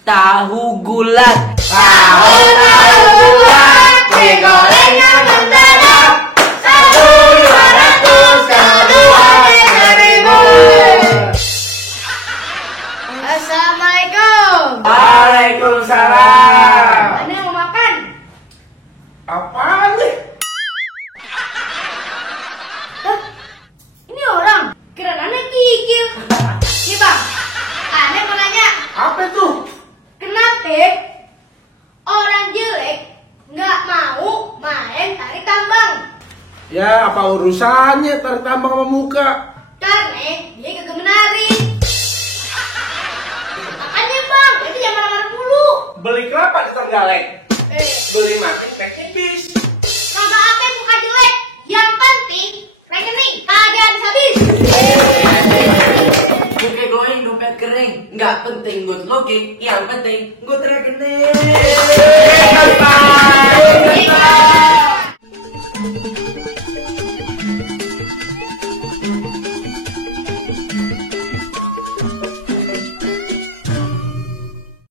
Tahu gulat. Tahu gulat, digorengnya mendadak. 1.200, kedua 3.000. Assalamualaikum. Waalaikumsalam. Ada yang mau makan? Apaan nih? Ini orang. Kira aneh kikil. Nih bang, aneh mau nanya. Apa tuh? Kenapa orang jelek nggak mau main tarik tambang? Ya, apa urusannya tarik tambang sama muka? Karena dia kagak menarik. Makanya bang, itu jangan marah-marah dulu. Beli kelapa di Trenggalek. Beli makin teh tipis. Kagak apa muka jelek. Yang penting rekening kagak habis. Muka going dompet kering. Nggak penting good looking, yang penting good rekening. Bye.